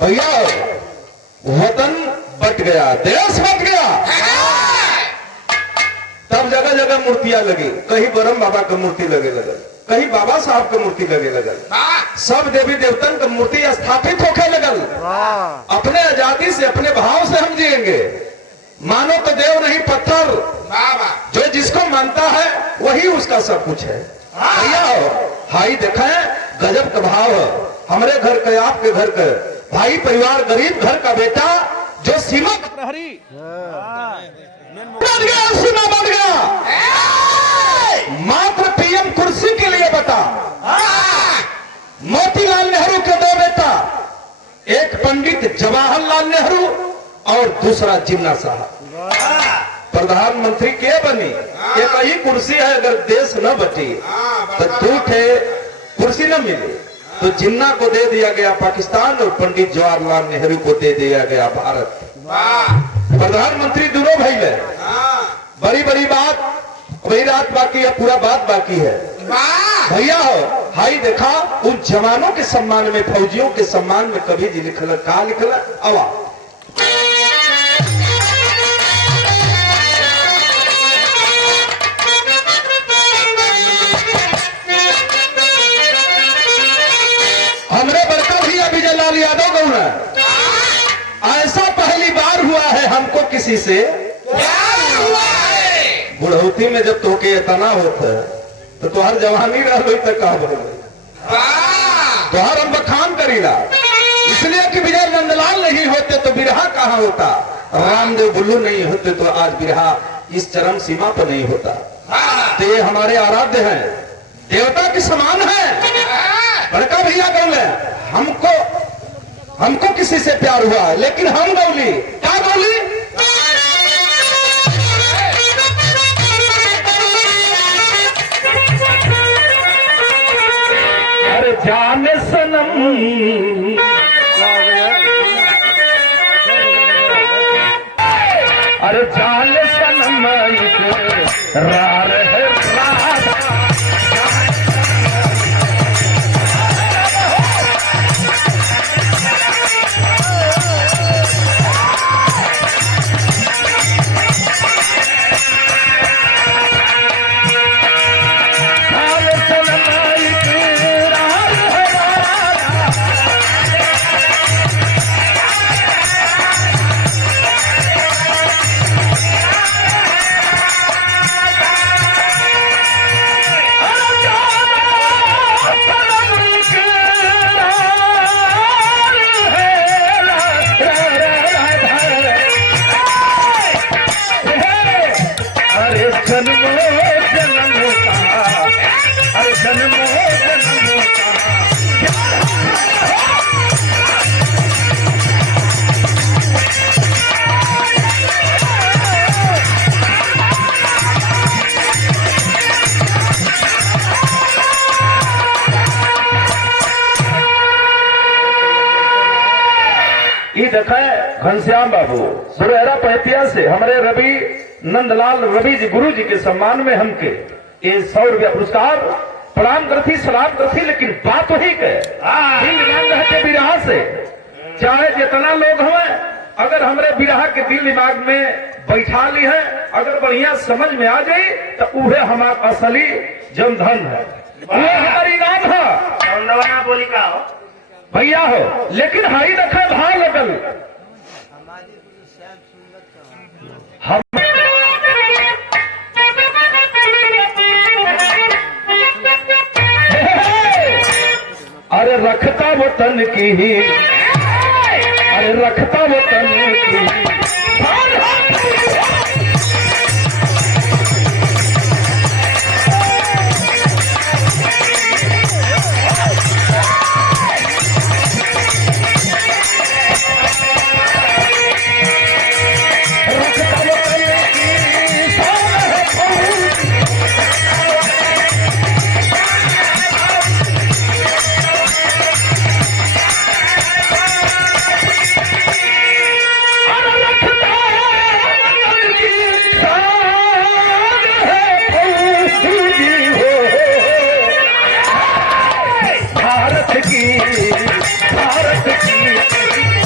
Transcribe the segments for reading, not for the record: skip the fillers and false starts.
भैया वतन बट गया, देश बट गया। तब जगह जगह मूर्तियां लगी, कहीं ब्रह्म बाबा की मूर्ति लगे लगल, कहीं बाबा साहब की मूर्ति लगे लगल, सब देवी देवतन की मूर्ति स्थापित होके लगल। अपने आजादी से अपने भाव से हम जिएंगे, मानो तो देव नहीं पत्थर, जो जिसको मानता है वही उसका सब कुछ है। भैया हाई देखा है गजब का भाव है, हमारे घर के आपके घर के भाई परिवार गरीब घर का बेटा जो सीमा प्रहरी बढ़ गया, सीमा बढ़ गया मात्र पीएम कुर्सी के लिए बता। मोतीलाल नेहरू के दो बेटा, एक पंडित जवाहरलाल नेहरू और दूसरा जिन्ना साहब। प्रधानमंत्री के बनी, एक ही कुर्सी है, अगर देश न बची तो झूठे कुर्सी न मिली। तो जिन्ना को दे दिया गया पाकिस्तान और पंडित जवाहरलाल नेहरू को दे दिया गया भारत। प्रधानमंत्री दोनों भाई है, बड़ी बड़ी बात वही रात बाकी है, पूरा बात बाकी है। भैया हो हाई देखा उन जवानों के सम्मान में, फौजियों के सम्मान में कभी जी लिखल का लिखल अवा हमरे बड़का भैया विजय लाल यादव गौड़ा, ऐसा पहली बार हुआ है हमको किसी से प्यार हुआ है। बुढ़ौती में जब तोके इतना होता है तो तुहार जवानी रह गई तो कहा तुहार हम बखान करीला, इसलिए कि विजय नंदलाल नहीं होते तो बिरहा कहाँ होता, रामदेव बुल्लू नहीं होते तो आज बिरहा इस चरम सीमा पर नहीं होता। तो ये हमारे आराध्य हैं, देवता के समान है। बड़का भैया गौले हमको किसी से प्यार हुआ है, लेकिन हम गौली क्या गौली अरे जान सनम अरे जान सनम रार है घनश्याम बाबू सुरहरा पहतिया से हमारे रवि नंदलाल रवि जी गुरु जी के सम्मान में हमके ये 100 रुपया पुरस्कार प्रणाम करती सलाम करती। लेकिन बात वही के रहते बिरहा से, चाहे जितना लोग हमें अगर हमारे बिरहा के दिल दिमाग में बैठा ली है, अगर बढ़िया समझ में आ जाए तो उहे हमारा असली जनधन है, वो हमारी नाम है बोली का भैया हो। लेकिन हाई रखा भाई लगल हम अरे रखता वतन की, अरे रखता वतन की भारत की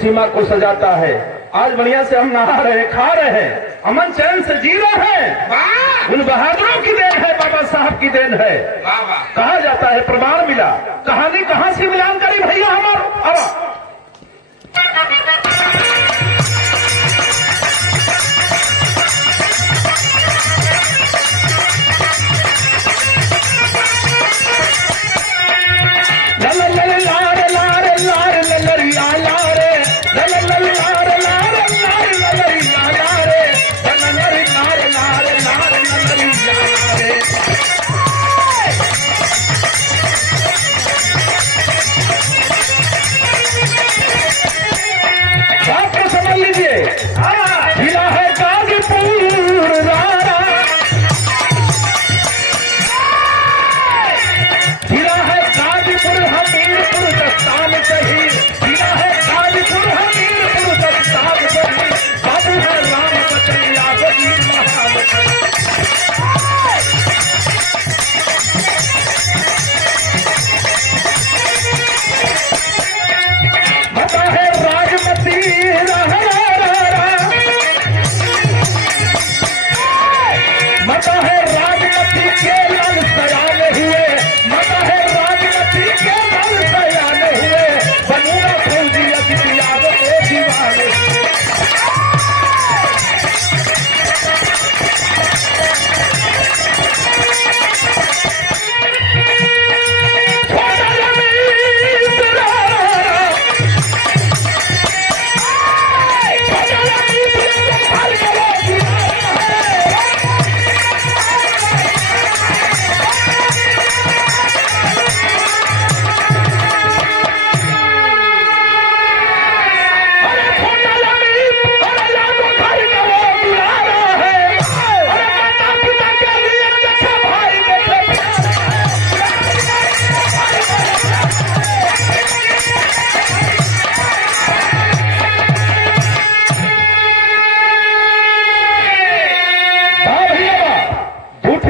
सीमा को सजाता है। आज बढ़िया से हम नहा रहे, खा रहे हैं, अमन चैन से जी रहे हैं। उन बहादुरों की देन है, बाबा साहब की देन है। कहा जाता है प्रमाण मिला, कहानी कहां से मिलान करी भैया हमारा।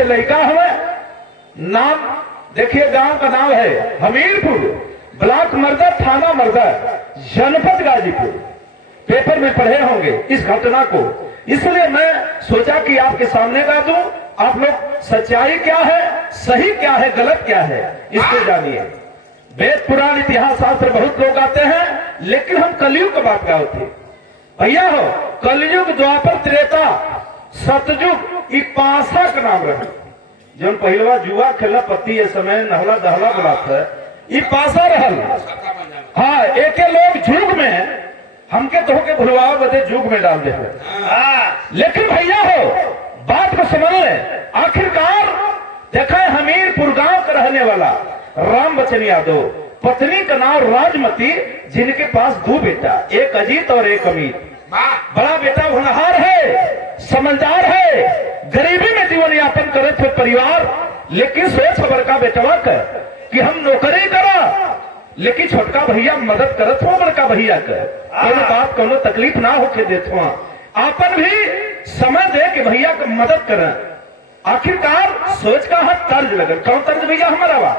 लड़का हमें नाम देखिए, गांव का नाम है हमीरपुर, ब्लॉक मर्दा, थाना मर्दा, जनपद गाजीपुर। पेपर में पढ़े होंगे इस घटना को, इसलिए मैं सोचा कि आपके सामने ला दूं। आप लोग सच्चाई क्या है, सही क्या है, गलत क्या है, इसको जानिए। वेद पुराण इतिहास शास्त्र बहुत लोग आते हैं, लेकिन हम कलयुग की बात करते हैं भैया। हो कलयुग, द्वापर, त्रेता, सतयुग, ई पासा का नाम रहे। जब पहलवा जुआ खेला पति ये समय नहला दहला बुलात है, ई पासा रहल। हाँ, एक लोग जुग में हमके तो के भुलवाओ बदे जुग में डाल दे। लेकिन भैया हो बात को समझ ले। आखिरकार देखा है हमीरपुर गांव का रहने वाला राम बचन यादव, पत्नी का नाम राजमती, जिनके पास 2 बेटा, एक अजीत और एक अमित। बड़ा बेटा होनहार है, समझदार है, गरीबी में जीवन यापन करे थे परिवार। लेकिन सोच बड़का बेटवा कर कि हम नौकरी करा, लेकिन छोटका भैया मदद करत हो बड़का भैया कर, कोनो बात कोनो तकलीफ ना होके देत हो, आपन भी समय दे कि भैया को मदद करें। आखिरकार सोच का हाथ तर्ज लगल। कौन तर्ज भैया हमारा बा?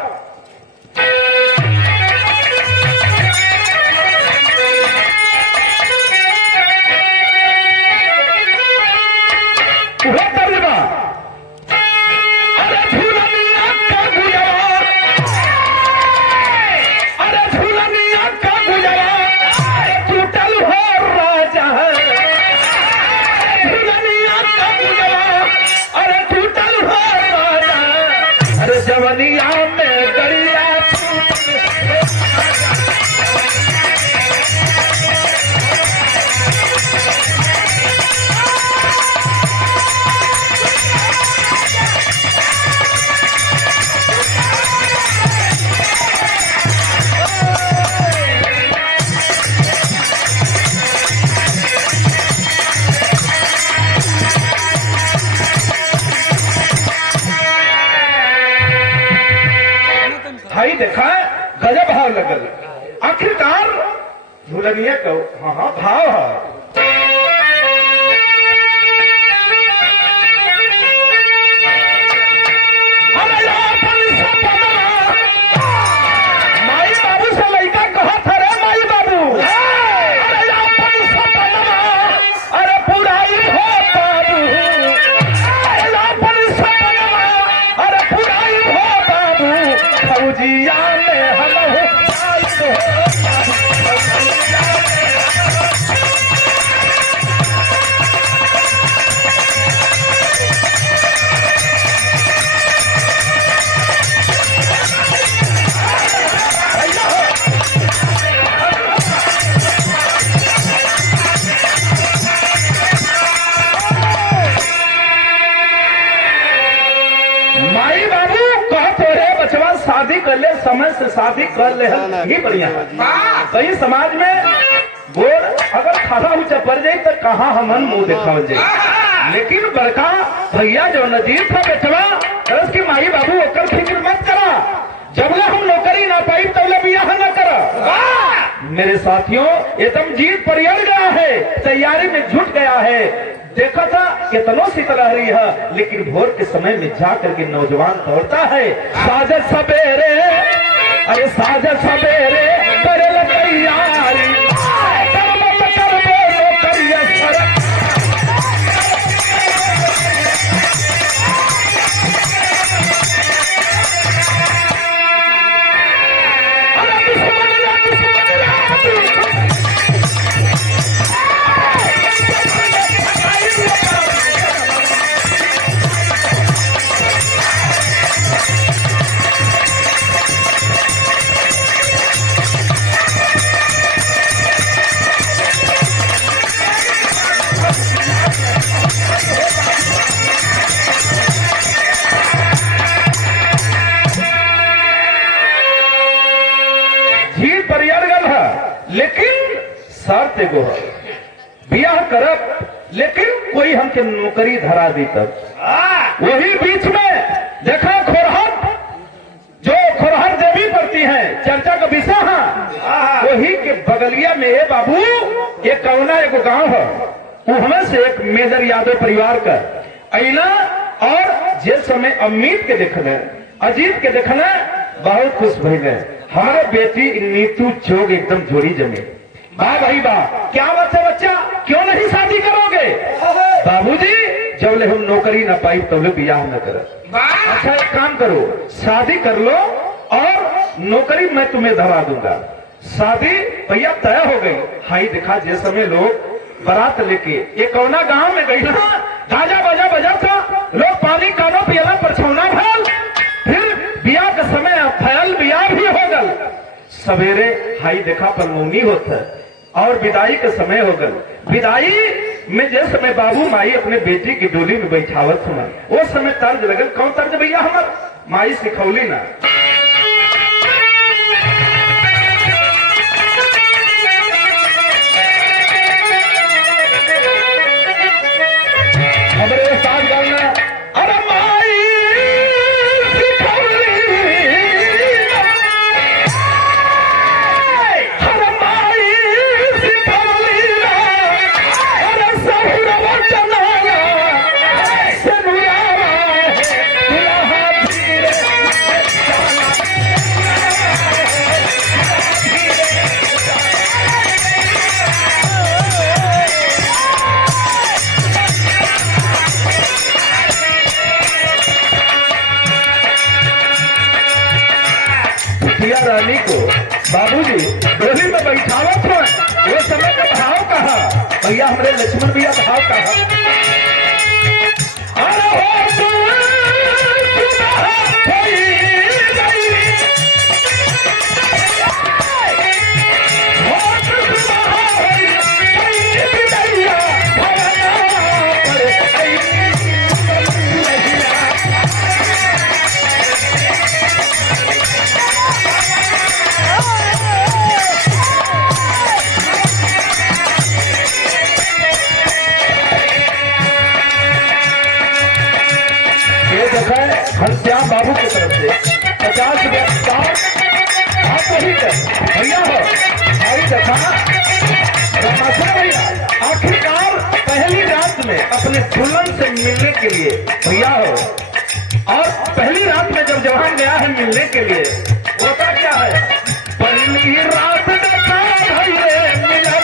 भाई देखा गजब भाव लगल। आखिरकार झूलनिया को हाँ भाव है। माई बाबू से लड़का कहा था रे माई बाबू, माई बाबू कह तो रे बचवा शादी कर ले, समय से शादी कर ले ही बढ़िया। कहीं समाज में बोल अगर खाना ऊंचा पड़ जाये तो कहाँ हमन मुंह देखा जाये, लेकिन बड़का भैया जो नजीर था बेचवा की माई बाबू ओकर फिक्र मत करा, जब ले हम नौकरी ना पाई तब ले बियाह न करा। मेरे साथियों एकदम जीत पर अड़ गया है, तैयारी में जुट गया है। देखा था कितनों शीतलहरी है, लेकिन भोर के समय में जा करके नौजवान दौड़ता है। साजत सवेरे अरे साजत सवेरे करे तैयारी लेकिन शर्त एगो है, बियाह करब लेकिन कोई हमके नौकरी धरा दी तब। वही बीच में देखा खोरहर जो खोरहर देवी पड़ती है चर्चा का विषय है, वही के बगलिया में है बाबू ये कौना एगो गांव है, वो हमें से एक मेजर यादव परिवार का अला और जिस समय अमित के देखना अजीत के देखना बहुत खुश भइले। हमारे बेटी नीतू जोग एकदम जोड़ी जमे। वाह भाई वाह, क्या बात है बच्चा, क्यों नहीं शादी करोगे? बाबूजी जब ले हम नौकरी ना पाई तब ले बियाह न कर। अच्छा एक काम करो, शादी कर लो और नौकरी मैं तुम्हें धरा दूंगा। शादी भैया तय हो गई। हाई दिखा जिस समय लोग बारात लेके ये कौना गांव में गई ना, गाजा बाजा बजा था, लोग पानी कानो पियला परछौना भल, फिर बियाह का समय फैल बियाह भी हो गल। सवेरे हाई देखा परमौनी होता और विदाई का समय हो गल। विदाई में जिस समय बाबू माई अपने बेटी की डोली में बैठावत हुआ, वो समय तर्ज लगल। कौन तर्ज भैया? हमार माई सिखौली ना। हमारे साथ गाना अरे माई सिखौली, अरे माई सिखौली, अरे सहुरवा चलाया सनुरावा दुल्हा धीरे रानी को बाबूजी डोली में बैठावत हो, वो समय का भाव कहा भैया, हमारे लक्ष्मण भैया भाव कहा। अरे घनश्याम बाबू की तरफ से 50 रुपया आप वही भैया हो भाई देखा रमाशा भैया। आखिरकार पहली रात में अपने दुल्हन से मिलने के लिए भैया हो, और पहली रात में जब जवान गया है मिलने के लिए, होता क्या है पहली रात देखा भैया मिला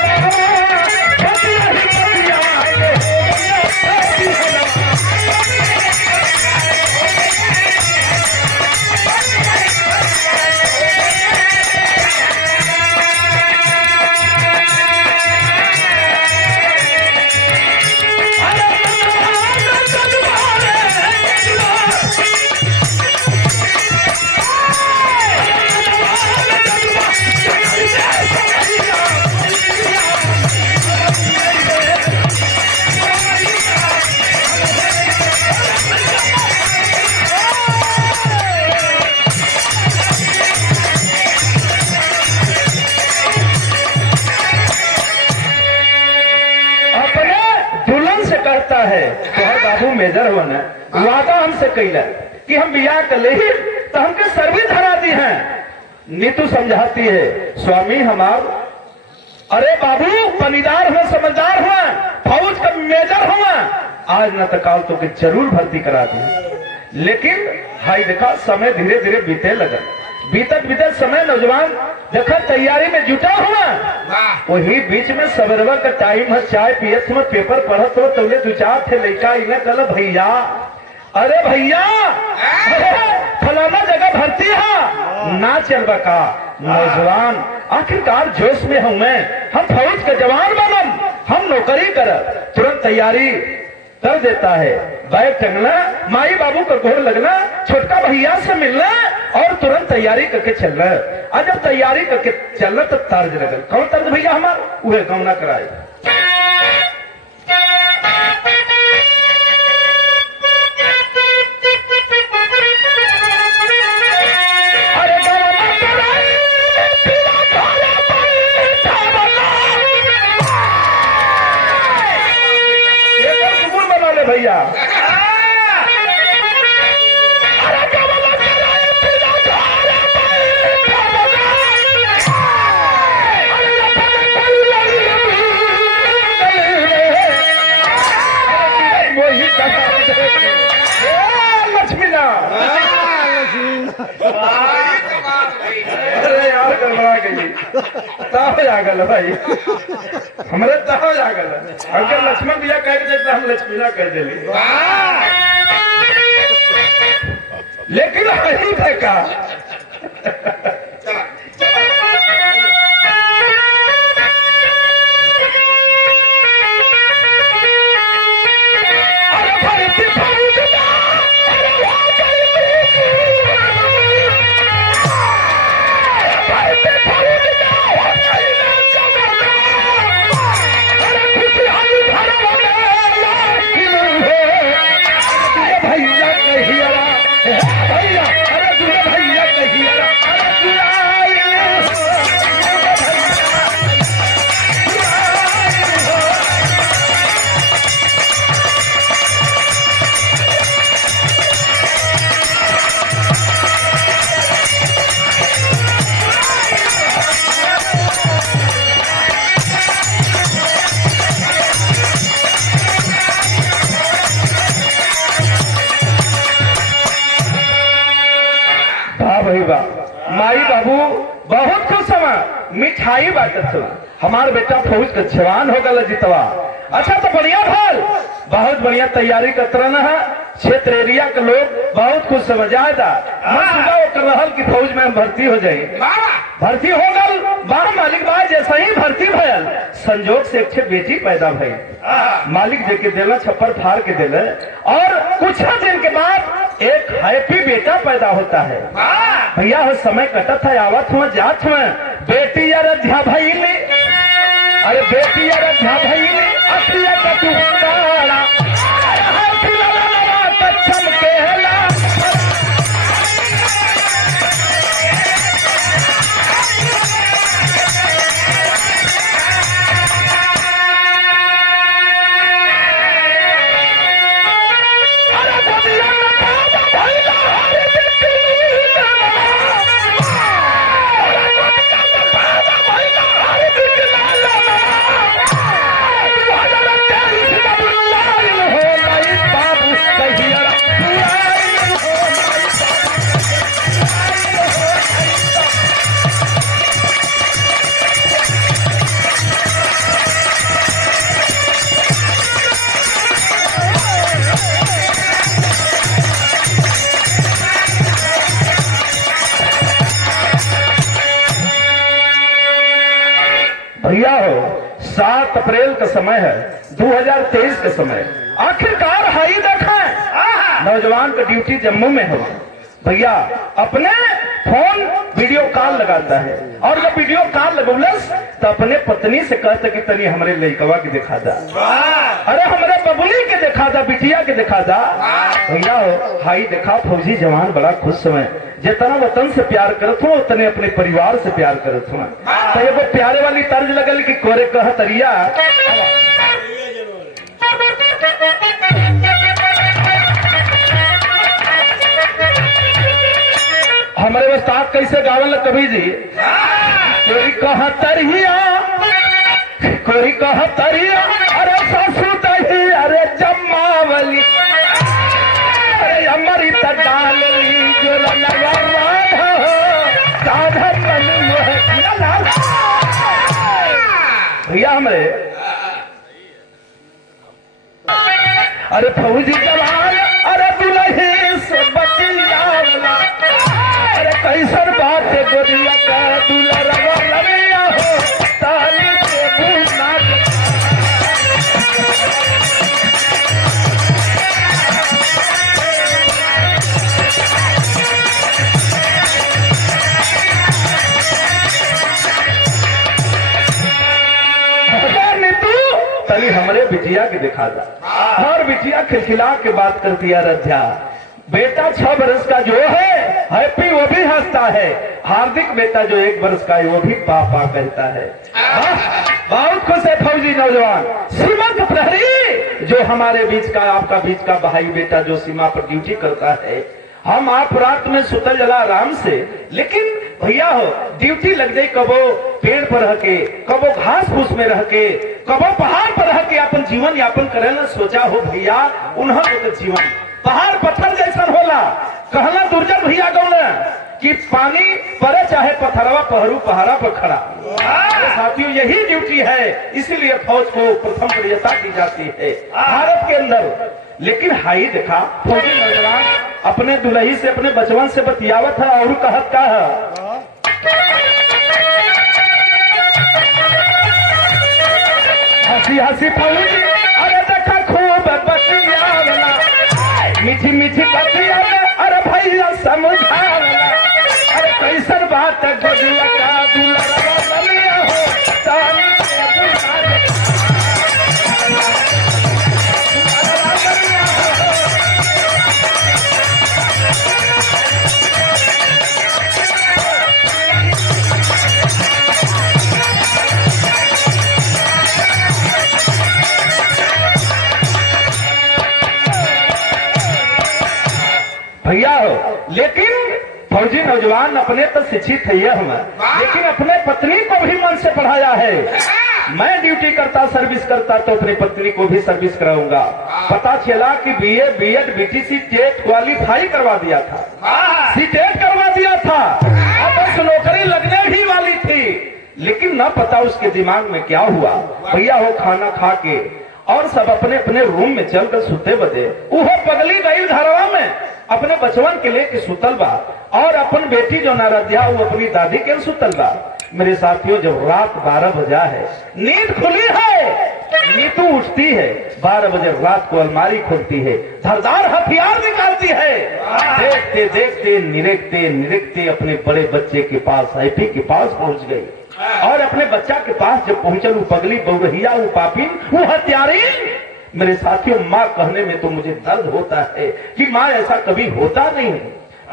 मेजर हुआ ना, वादा हमसे कैला कि हम बियाह कर ले ही तो हमके सर्विस धरा दी है। नीतू समझाती है स्वामी हमार, अरे बाबू पनीदार हुआ, समझदार हुआ, फौज का मेजर हुआ, आज न तो काल तो के जरूर भर्ती करा दी। लेकिन हाई देखा समय धीरे धीरे बीते लगा, बीतत बीतत समय नौजवान देखा तैयारी में जुटा हुआ। वही बीच में सवेरवा का टाइम है, चाय पियत हुआ, पेपर पढ़त हो, तुमने दो चार थे लड़का इन्हें कल भैया, अरे भैया फलाना जगह भर्ती है ना, चलबा का नौजवान आखिरकार जोश में हूं मैं, हम फौज के जवान बनम, हम नौकरी कर, तुरंत तैयारी कर देता है। बैग टंगना, माई बाबू का गोर लगना, छोटका भैया से मिलना और तुरंत तैयारी करके चलना। और जब तैयारी करके चलना तो तर्ज लगल, कौन तर्ज भैया हमार, वह गौना कराए। भैया लक्ष्मी ना, अरे यार गड़बड़ा गई, ताव जागल भाई हमारे, ताव जागल। अगर लक्ष्मण भैया कह देते हम लक्ष्मीना कह दिली, लेकिन वही देखा माई बाबू बहुत खुश हुआ, मिठाई बांटत हुआ, हमार बेटा फौज का जवान हो गया जितवा। अच्छा तो बढ़िया भल, बहुत बढ़िया तैयारी करते है, क्षेत्र एरिया के लोग बहुत खुश समझ आएगा। मैं सुबह कर रहल की फौज में हम भर्ती हो जाए, भर्ती हो गल बाह मालिक बा, जैसा ही भर्ती भयल संजोग से एक बेटी पैदा भई, मालिक देके देला, छप्पर फाड़ के देले, और कुछ दिन के बाद एक हैप्पी बेटा पैदा होता है। भैया हो समय कटत है, आवत हुआ जात हुआ, बेटी अयोध्या भई ले, अरे बेटी अयोध्या भई ले, अखिया का टुकड़ा चमकेला, भैया हो 7 अप्रैल का समय है, 2023 का समय, आखिरकार हाई देखा है नौजवान का ड्यूटी जम्मू में हो। भैया अपने फोन वीडियो कॉल लगाता है, और जब वीडियो कॉल लगौलस तो अपने पत्नी से कहते कि तनी हमारे लड़कवा के दिखा दा, अरे हमारे बबुली के दिखा दा, बिटिया के दिखा दा। भैया हो हाई देखा फौजी जवान बड़ा खुश समय, जितना वतन से प्यार करत हो उतने अपने परिवार से प्यार करत हो। तो ये वो प्यारे वाली तर्ज लगल कि कोरे कह तरिया कैसे गावल कभी जी, कोई कह तरिया अरे सासू दही अरे जमावली अरे अमृत डाल ली जो भैया हमें अरे फौजी जवान अरे दुल्ही से बतियावला अरे कैसन बात गोदिया का दुल्हरवा लगिया हो ताली से भूलना तली हमरे बिटिया के दिखा था और बिटिया खिलखिला के बात कर दिया रध्या बेटा 6 बरस का जो है हैप्पी वो भी हंसता है, हार्दिक बेटा जो 1 बरस का है वो भी पापा कहता है। बहुत खुश है फौजी नौजवान सीमंत प्रहरी जो हमारे बीच का आपका बीच का भाई बेटा जो सीमा पर ड्यूटी करता है। हम आप रात में सुतल जला आराम से, लेकिन भैया हो ड्यूटी लग जाए कबो पेड़ पर रह के, कबो घास फूस में रह के, कबो पहाड़ पर रह के अपन जीवन यापन करे ना सोचा हो भैया उन्होंने तो जीवन पहाड़ पत्थर जैसा होला कहना दुर्जन भैया गौना कि पानी परे चाहे पत्थरवा पहरू पहाड़ा पर खड़ा। साथियों यही ड्यूटी है, इसीलिए फौज को प्रथम वरीयता दी जाती है भारत के अंदर। लेकिन हाई देखा फौजी नौजवान अपने दुल्ही से अपने बचवन से बतियावत है और कहत का है हंसी हंसी फौजी अरे देखा खूब बतियावला मीठी मीठी बतिया अरे भैया समझावला अरे कैसन बात गोदिया का दुल्हरवा लगिया हो ताली से बुझा भैया हो। लेकिन फौजी नौजवान अपने तो शिक्षित है हम, लेकिन अपने पत्नी को भी मन से पढ़ाया है। मैं ड्यूटी करता सर्विस करता तो अपनी पत्नी को भी सर्विस कराऊंगा। पता चला कि BA BEd BTC TET qualify करवा दिया था, सीटेट करवा दिया था, अब बस नौकरी लगने ही वाली थी। लेकिन न पता उसके दिमाग में क्या हुआ भैया हो खाना खा के और सब अपने अपने रूम में चलकर सुते बदे वो पगली गई घरवा में अपने बचवन के लेके सुतल बा और अपन बेटी जो नारध्या वो अपनी दादी के सुतल बा। मेरे साथियों जब रात 12 बजा है नींद खुली है, नीतू उठती है 12 बजे रात को अलमारी खोलती है, धारदार हथियार निकालती है। देखते देखते निरेखते निरेखते अपने बड़े बच्चे के पास हैप्पी के पास पहुंच गई और अपने बच्चा के पास जब पहुंचल वो पगली बहुरहिया वो पापिन वो हत्यारी। मेरे साथियों माँ कहने में तो मुझे दर्द होता है कि माँ ऐसा कभी होता नहीं,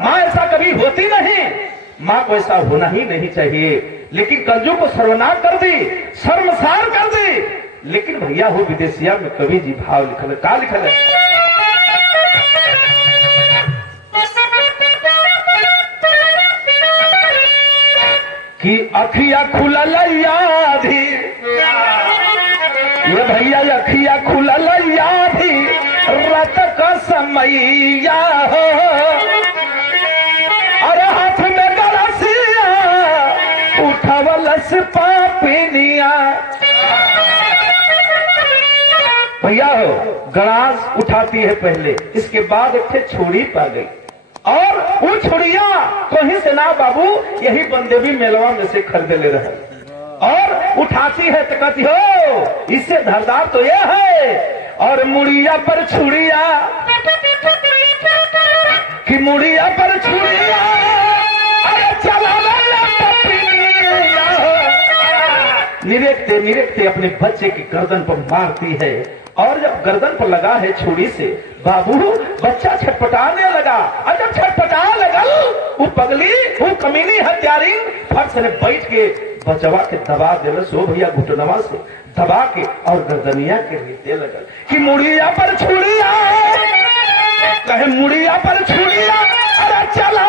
माँ ऐसा कभी होती नहीं, माँ को ऐसा होना ही नहीं चाहिए। लेकिन कलयुग को सर्वनाश कर दी, शर्मसार कर दी। लेकिन भैया हो विदेशिया में कवि जी भाव लिखल है, का लिखल है कि अखिया खुलल याधी ये भैया अखिया खुलल याधी रात का समैया हो अरे हाथ में गलसिया उठवलस पापिनिया। भैया हो गलास उठाती है पहले, इसके बाद एक छोड़ी पा गई और वो छुड़िया कहीं से ना बाबू यही बंदेवी मेलवा में से खरीद ले रहे और उठाती है तो कहती हो इससे धारदार तो ये है और मुड़िया पर छुड़िया कि मुड़िया पर छुड़िया अरे चला निरेखते निरेखते अपने बच्चे की गर्दन पर मारती है और जब गर्दन पर लगा है छुरी से बाबू बच्चा छटपटाने लगा और जब छटपटाने लगा वो पगली वो कमीनी हत्यारी फट से बैठ के बचवा के दबा दे सो भैया घुटनवा से दबा के और गर्दनिया के रीते लगल कि मुड़िया पर छुड़िया कहे मुड़िया पर छुड़िया अरे चला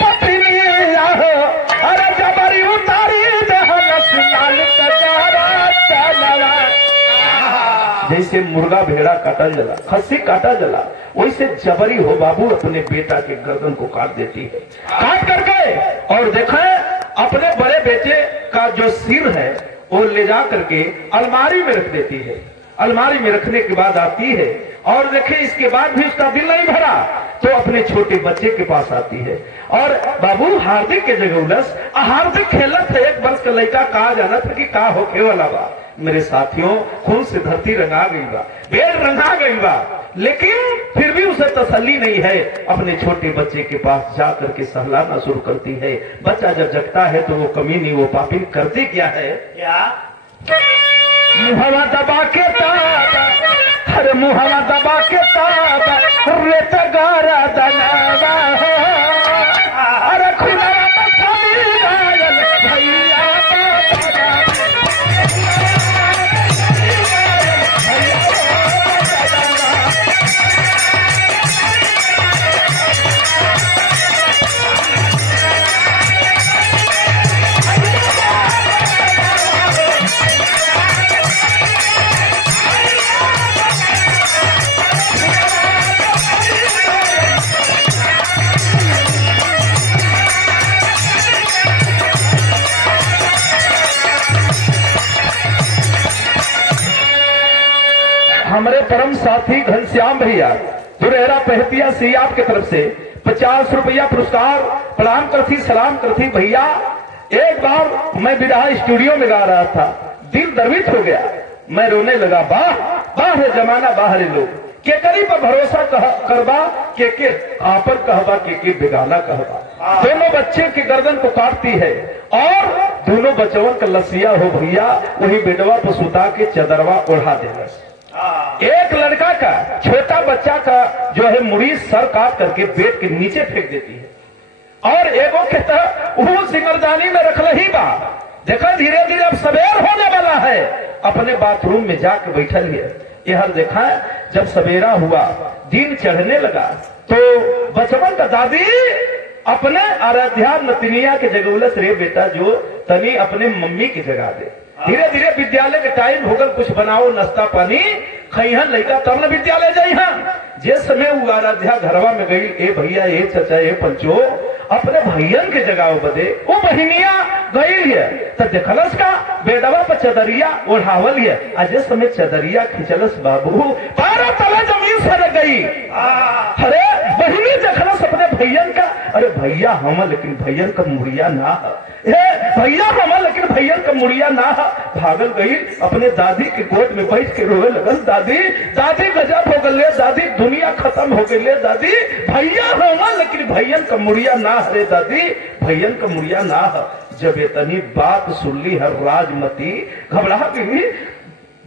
पत्निया जैसे मुर्गा भेड़ा काटा जला, खस्सी काटा जला, वैसे जबरी हो बाबू अपने बेटा के गर्दन को काट देती है। काट करके और देखें अपने बड़े बेटे का जो सिर है वो ले जा करके अलमारी में रख देती है। अलमारी में रखने के बाद आती है और देखे इसके बाद भी उसका दिल नहीं भरा तो अपने छोटे बच्चे के पास आती है और बाबू हार्दिक के जगह उलस हार्दिक खेलत है। 1 वर्ष का लड़का कहा जाना था कि का होके वाला बा। मेरे साथियों खून से धरती रंगा गई बा, बेड़ रंगा गई बा, लेकिन फिर भी उसे तसल्ली नहीं है। अपने छोटे बच्चे के पास जा करके सहलाना शुरू करती है। बच्चा जब जगता है तो वो कमीनी वो पापी करती क्या है, मुहवा दबा के ताबा, अरे मुहवा दबा के ताबा रेत गारा दनावा, अरे खुदा बसामी गायल भैया हमारे परम साथी घनश्याम भैया दुरेहरा पहतिया से आपके तरफ से 50 रुपया पुरस्कार प्रणाम करती सलाम करती। भैया एक बार मैं विराह स्टूडियो में गा रहा था, दिल द्रवित हो गया, मैं रोने लगा। वाह वाह है जमाना बाहरी लोग के करी पर भरोसा करवा के आपन कहवा के बेगाना कहवा। दोनों बच्चे के गर्दन को काटती है और दोनों बच्चों का लसिया हो भैया वही बेडवा पर सुता के चदरवा ओढ़ा देगा। एक लड़का का छोटा बच्चा का जो है मुड़ी सर काट करके बेड के नीचे फेंक देती है और एगो के वो सिंगरदानी में रख लही बा। देखा धीरे धीरे अब सवेर होने वाला है, अपने बाथरूम में जाके बैठल है। यह देखा जब सवेरा हुआ दिन चढ़ने लगा तो बचपन का दादी अपने आराध्या नतनिया के जगह रे बेटा जो तनी अपने मम्मी की जगह दे। धीरे धीरे विद्यालय के टाइम होकर कुछ बनाओ नाश्ता पानी खैहन लड़का तब न विद्यालय जाइहन। जे समय वो आराध्या घरवा में गई, ए भैया ए चचा ए पंचो अपने भैयन के जगह बदे वो बहिनिया गई है तो देखलस का बेडवा पर चदरिया ओढ़ावल है। आज समय चदरिया खिंचलस बाबू पारा तला जमीन से गई। अरे बहिनी देखलस अपने भैयन का, अरे भैया हम लेकिन भैयन का मुड़िया ना भैया हम लेकिन भैयन का मुड़िया ना भागल गई अपने दादी के गोद में बैठ के रोए लगल। दादी दादी गजब हो गए, दादी दुनिया खत्म हो गई, दादी भैया हम लेकिन भैयन का मुड़िया ना हरे, दादी भैयन का मुड़िया ना। जब इतनी बात सुन ली हर राजमती घबरा गई।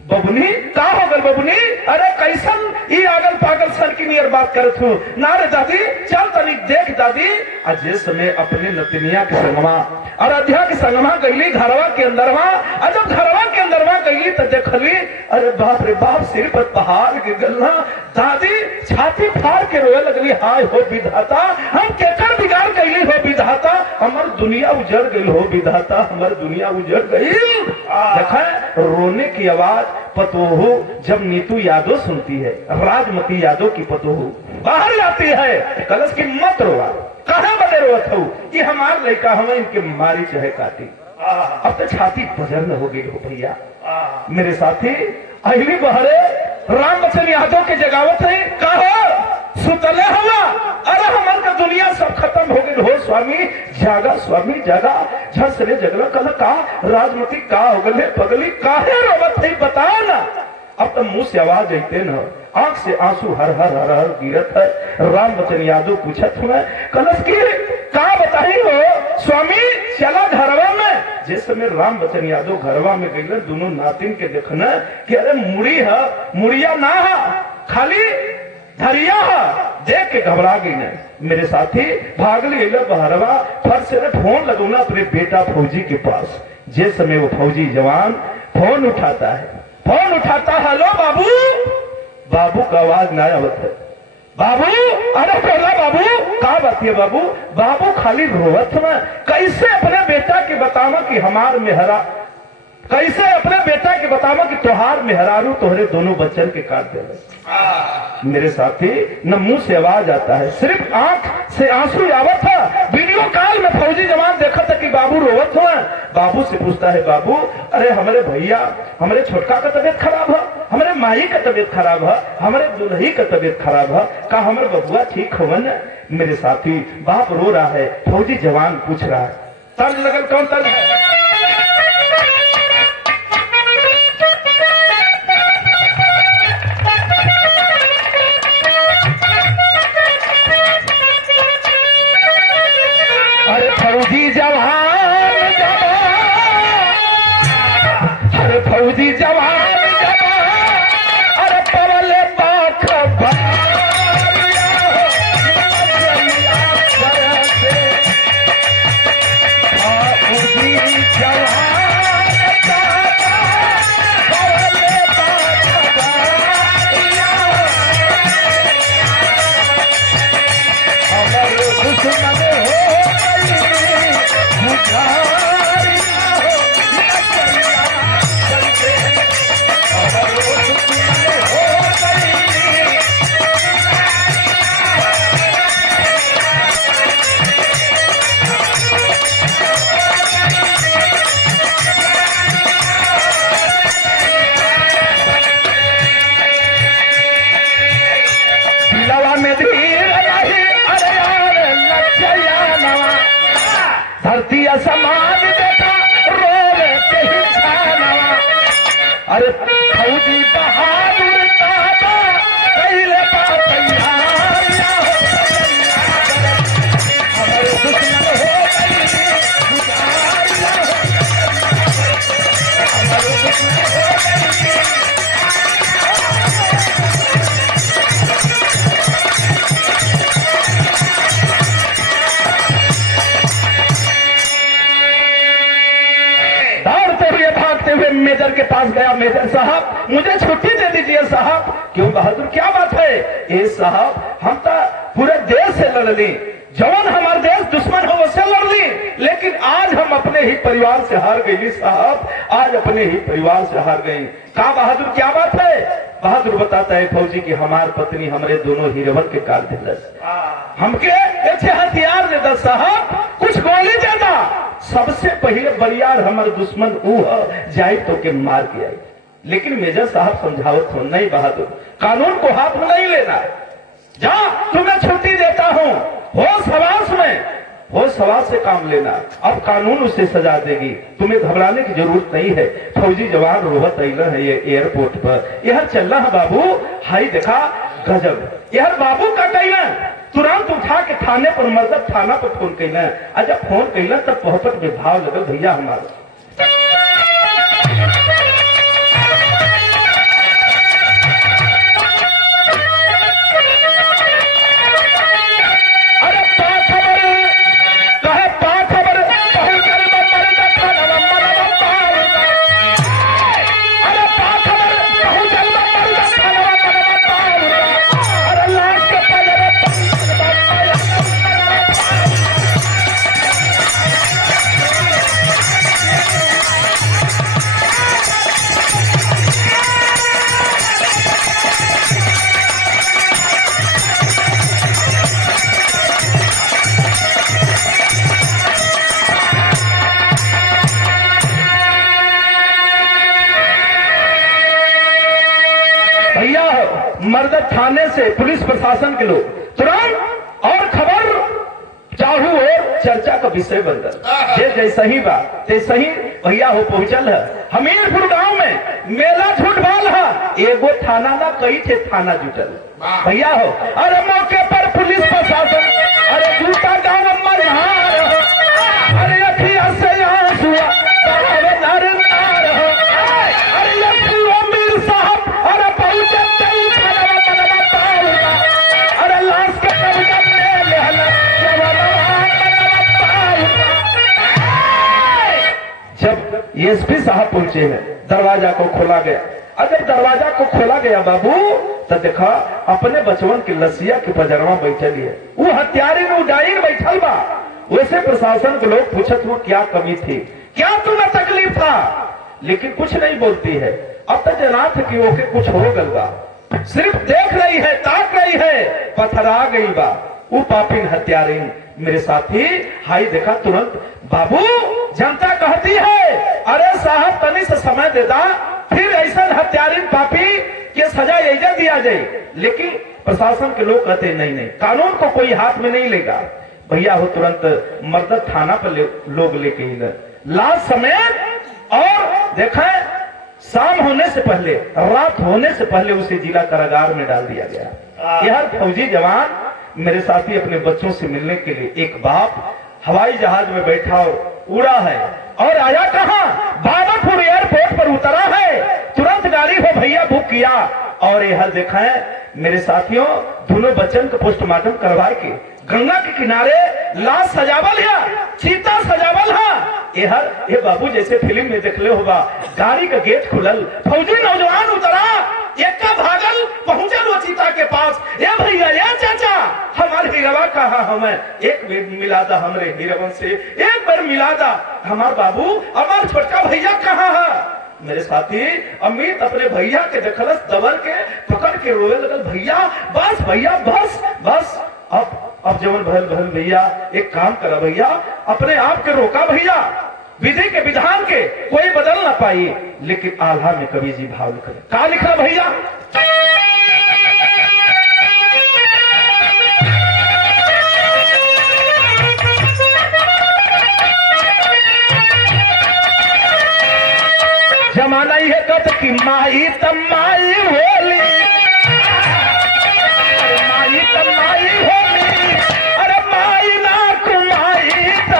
बबुनी का हो गल बबुनी, अरे कैसन ई आगल पागल सर की नियर बात करत हूँ ना रे दादी, चल तनी देख दादी। आज जिस समय अपने नतनिया के संगमा आराध्या के संगमा गईली घरवा के अंदरवा, और जब घरवा के अंदरवा गईली तो देखली अरे बाप रे बाप सिर पर पहाड़ गिर गलना। दादी छाती फाड़ के रोए लगली, हाय हो विधाता हम केकर बिगाड़ गईली हो विधाता, हमार दुनिया उजड़ गई हो विधाता, हमार दुनिया उजड़ गई। देखा रोने की आवाज पतोहू जब नीतू यादव सुनती है, राजमती यादव की पतोहू बाहर जाती है, कलश की मत रोवा कहाँ बदे रोत हो, ये हमार लड़का हमें इनके मारी चाहे काटी। अब तो छाती बजर हो गई हो भैया। मेरे साथी अहिली बहरे राम बच्चन यादव के जगावत है, कहो सुतले हुआ, अरे हमार का दुनिया सब खत्म हो गई हो स्वामी जागा, स्वामी जागा। झट से जगला कल का राजमती का हो गए पगली काहे रोवत है बताओ ना। अब तो मुंह से आवाज आते न, आंख से आंसू हर हर हर हर गिरत है। राम बच्चन यादव पूछत हुए कलश की का बताई हो स्वामी, चला घरवा में। जिस समय राम बच्चन यादव घरवा में गई दोनों नातिन के देखना कि अरे मुड़ी है मुड़िया ना है खाली धरिया है, देख के घबरा गई न। मेरे साथी भागली बहरवा फट से फोन लगौना अपने बेटा फौजी के पास। जिस समय वो फौजी जवान फोन उठाता है, फोन उठाता है, हेलो बाबू। बाबू का आवाज ना आवत है। बाबू अरे बोला बाबू का बात है बाबू। बाबू खाली रोवत में कैसे अपने बेटा के बतावा कि हमार मेहरा कैसे अपने बेटा के बतावा कि त्योहार मेहरारू तोहरे दोनों बच्चन के काट दे। मेरे साथी न मुंह से आवाज आता है, सिर्फ आंख से आंसू आवत था। वीडियो कॉल में फौजी जवान देखा था कि बाबू रोवत हुआ। बाबू से पूछता है, बाबू अरे हमारे भैया, हमारे छोटका का तबीयत खराब है, हमारे माई का तबीयत खराब है, हमारे दुल्ही का तबीयत खराब है, का हमारे बबुआ ठीक हो न? मेरे साथी बाप रो रहा है, फौजी जवान पूछ रहा है। तर्ज लगन कौन तर्ज है? अरे फौजी जवान अरे फौजी जवान अरे पवले पाख धरती असमान बेटा रोवे कहीं छानवा। अरे फौजी बहादुर दादा पहले बातैया हमारे दुश्मन हो गई गुजारिया हमारे दुश्मन हो गई। मेजर के पास गया, मेजर साहब मुझे छुट्टी दे दीजिए साहब। क्यों बहादुर क्या बात है? ए साहब हम तो पूरे देश से लड़ ली, जवान हमारे देश दुश्मन हो उससे लड़ ली, लेकिन आज हम अपने ही परिवार से हार गई साहब, आज अपने ही परिवार से हार गई। कहा बहादुर क्या बात है? बहादुर बताता है फौजी की हमार पत्नी हमारे दोनों हीरोवर के काट दिलस, हमके ऐसे हथियार दे दस साहब, कुछ गोली दे दा। सबसे पहले बरियार हमारे दुश्मन जाए तो के मार के आई। लेकिन मेजर साहब समझावत हो, नहीं बहादुर कानून को हाथ में नहीं लेना, जा तुम्हें छुट्टी देता हूँ, होश हवास में होश हवास से काम लेना, अब कानून उसे सजा देगी, तुम्हें घबराने की जरूरत नहीं है। फौजी जवान रोहत अला है ये एयरपोर्ट पर, यह चल रहा है बाबू, हाई देखा गजब, यह बाबू का कहना तुरंत उठा के थाने पर मर्दब थाना पर फोन कहना। जब फोन कहना तब पोहपत में भाव लगे भैया हमारा। मर्द थाने से पुलिस प्रशासन के लोग तुरंत और खबर चाहू और चर्चा का विषय बन गया। जे जैसा ही बा तैसा ही भैया हो पहुंचल है हमीरपुर गांव में मेला झूठवाल है, एगो थाना ना कई थे थाना जुटल भैया हो। अरे मौके पर पुलिस प्रशासन, अरे जूता गांव मझार हो, अरे अखिया से आंसू एसपी साहब पहुंचे हैं, दरवाजा को खोला गया। अगर दरवाजा को खोला गया बाबू तो देखा अपने बचवन के लसिया के पजरवा बैठल है, वो हत्यारे में उडाइन बैठल बा। वैसे प्रशासन के लोग पूछत हो क्या कमी थी, क्या तुम्हें तकलीफ था? लेकिन कुछ नहीं बोलती है। अब तक जनाथ की ओके कुछ हो गल बा, सिर्फ देख रही है, ताक रही है, पथरा गई बा वो पापिन हत्यारिन। मेरे साथी हाई देखा तुरंत, बाबू जनता कहती है अरे साहब तनी से समय दे दा, फिर ऐसा हत्यारिन पापी के सजा ऐजा दिया जाए। लेकिन प्रशासन के लोग कहते नहीं नहीं, कानून को कोई हाथ में नहीं लेगा। भैया हो तुरंत मर्दत थाना पर लोग लेके ही लाश समेत, और देखा शाम होने से पहले, रात होने से पहले उसे जिला कारागार में डाल दिया गया। यह फौजी जवान मेरे साथी अपने बच्चों से मिलने के लिए एक बाप हवाई जहाज में बैठा और उड़ा है, और आया कहां, बाबरपुर एयरपोर्ट पर उतरा है। तुरंत गाड़ी हो भैया बुक किया, और यह देखा है मेरे साथियों दोनों बच्चन को पोस्टमार्टम करवा के गंगा के किनारे लाश सजावल है, चीता सजावल है। ये बाबू जैसे फिल्म में देखले होगा, गाड़ी का गेट खुलल, फौजी नौजवान उतरा, एक का भागल पहुंचल वो चीता के पास। ये भैया ये चाचा हमारे हीरवा कहा, हमें एक बार मिला दा, हमरे हीरवन से एक बार मिला दा। हमार बाबू हमार छोटका भैया कहाँ है। मेरे साथी अमित अपने भैया के देखलस, दबर के पकड़ के रोए लगल, भैया बस भैया बस बस। अब जवन भल भल भैया एक काम करा भैया, अपने आप के रोका भैया, विधि के विधान के कोई बदल ना पाई। लेकिन आल्हा में कवि जी भाव लिखे, का लिखा भैया, जमाना ही है कत की माई तमाई होली, माई तमाई होली, अरे माई ना कुमाई तू।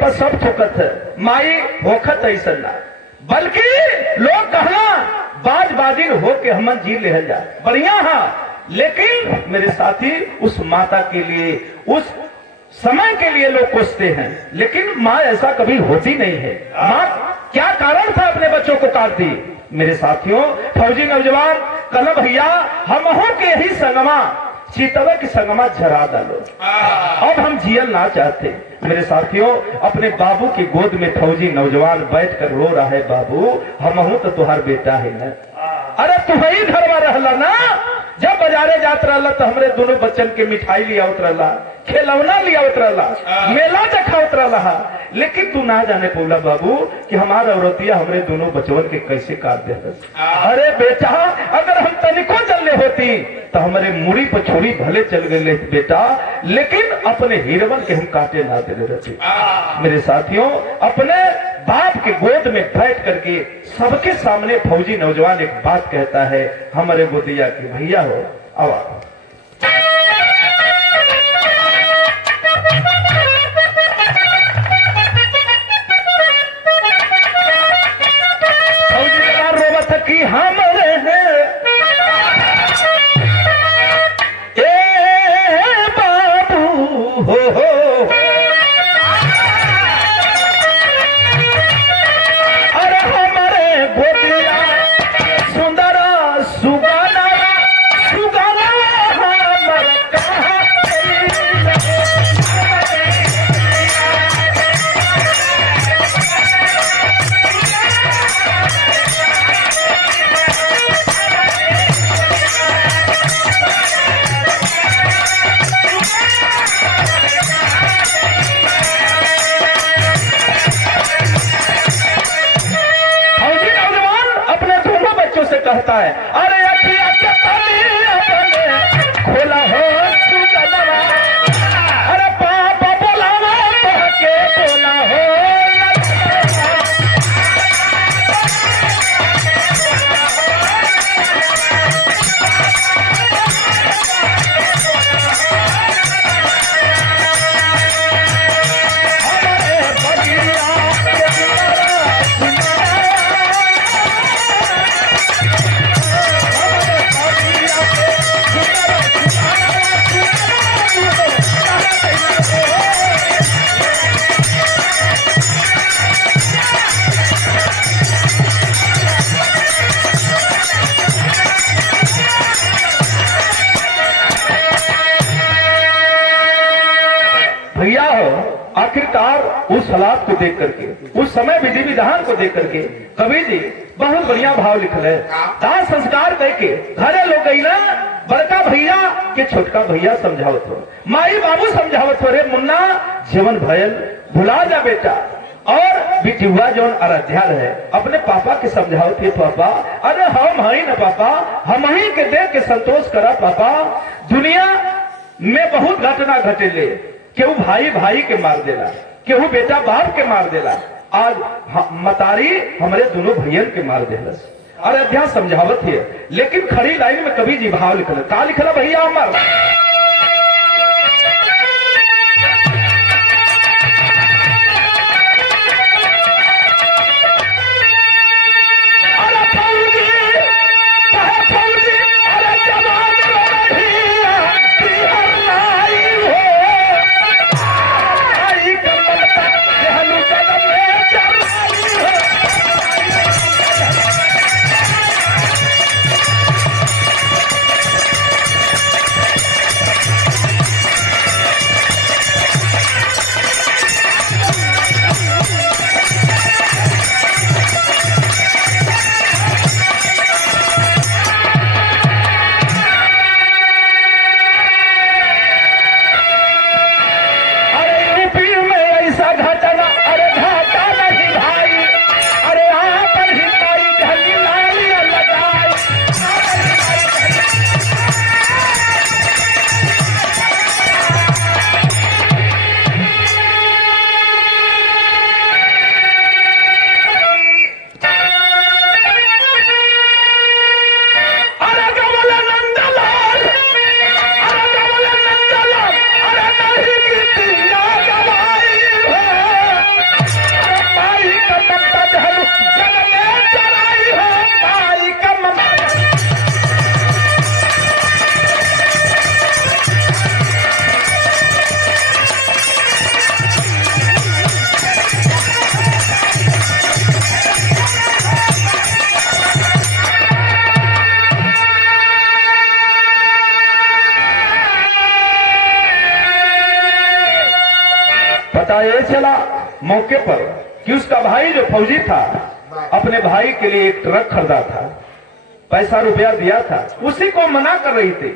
पर सब थोकत है, माई होखत ऐसा ना, बल्कि लोग कहना बाज बाजिल हो के हमन जी ले जा बढ़िया हाँ। लेकिन मेरे साथी उस माता के लिए, उस समय के लिए लोग कोसते हैं, लेकिन माँ ऐसा कभी होती नहीं है। माँ क्या कारण था अपने बच्चों को काटती। मेरे साथियों फौजी नौजवान कल भैया हम के ही संगमा चीतवा की संगमा झरा डालो, अब हम जियल ना चाहते। मेरे साथियों अपने बाबू की गोद में फौजी नौजवान बैठकर रो रहा है, बाबू हम तो तुहार बेटा है ना, अरे तुम्हारी घर में रहला ना, जब बाजारे जात रहला तो हमरे दोनों बच्चन के मिठाई लिया उतरला, खिलौना लिया उतरला, मेला देखा उतरला। लेकिन तू ना जाने पौला बाबू कि हमारा औरतिया हमरे दोनों बचवन के कैसे काट दे। अरे बेटा अगर हम तनिको चलने होती तो हमारे मुड़ी पर छुरी भले चल गए बेटा, लेकिन अपने हीरवन के हम काटे ना दे रहते। मेरे साथियों अपने बाप के गोद में बैठ करके सबके सामने फौजी नौजवान एक बात कहता है हमारे गोदिया की, भैया हो आवा। कि हमरे हैं ए बाबू हो अरे हमारे गोदिया सुंदर सुगाना सुगाना कहता है, अरे अखिया के तलिया बने खोला हो सुगनवा, अरे पापा बोलावा के बोला हो भैया हो। आखिरकार उस हालात को देख करके, उस समय विधि विधान को देख करके कवि जी बहुत बढ़िया भाव लिखल है। दाह संस्कार करके घरे लोग गई ना, बड़का भैया के छोटका भैया समझावत हो, माई बाबू समझावत हो, रे मुन्ना जीवन भयल भुला जा बेटा। और बिटिया जौन आराध्या है अपने पापा के समझावत है, पापा अरे हम ही ना पापा, हम ही के देख के संतोष करा पापा। दुनिया में बहुत घटना घटेले, केहू भाई भाई के मार देला, केहू बेटा बाप के मार देला, आज मतारी हमारे दोनों भैयन के मार देला। अयोध्या समझावत है, लेकिन खड़ी लाइन में कवि जी भाव लिखल, का लिखला भैया अमर, पता ये चला मौके पर कि उसका भाई जो फौजी था अपने भाई के लिए एक ट्रक खरीदा था, पैसा रुपया दिया था, उसी को मना कर रही थी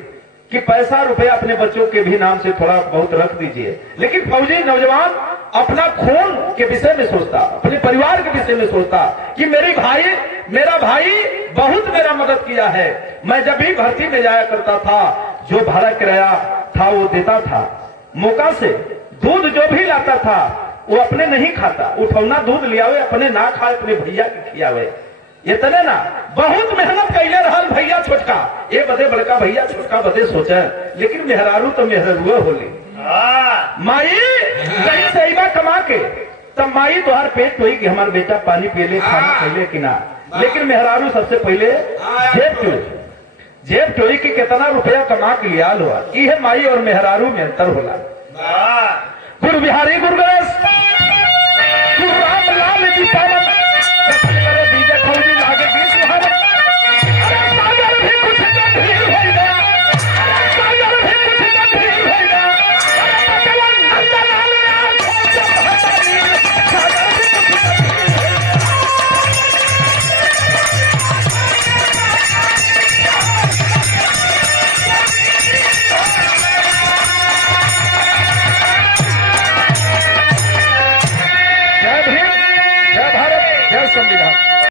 कि पैसा रुपया अपने बच्चों के भी नाम से थोड़ा बहुत रख दीजिए। लेकिन फौजी नौजवान अपना खून के विषय में सोचता, अपने परिवार के विषय में सोचता कि मेरा भाई बहुत मेरा मदद किया है। मैं जब भी भर्ती में जाया करता था, जो भाड़ा किराया था वो देता था, मौका से दूध जो भी लाता था वो अपने नहीं खाता, उठौना दूध लियावे अपने ना खाए, अपने भैया के खियावे। इतने ना बहुत मेहनत कैले रहल भैया छोटका, ये बदे बड़का भैया छोटका बदे सोचा, लेकिन मेहरारू तो मेहरारू होली। माई कहीं से आईबा कमा के, तब माई तुहार पेट धोई कि हमारा बेटा पानी पी ले, खाना पहले कि ना, लेकिन मेहरारू सबसे पहले जेब चोरी की कितना रुपया कमा के लिया हुआ। ये माई और मेहरारू में अंतर होला। गुरु बिहारी गुरु गणेश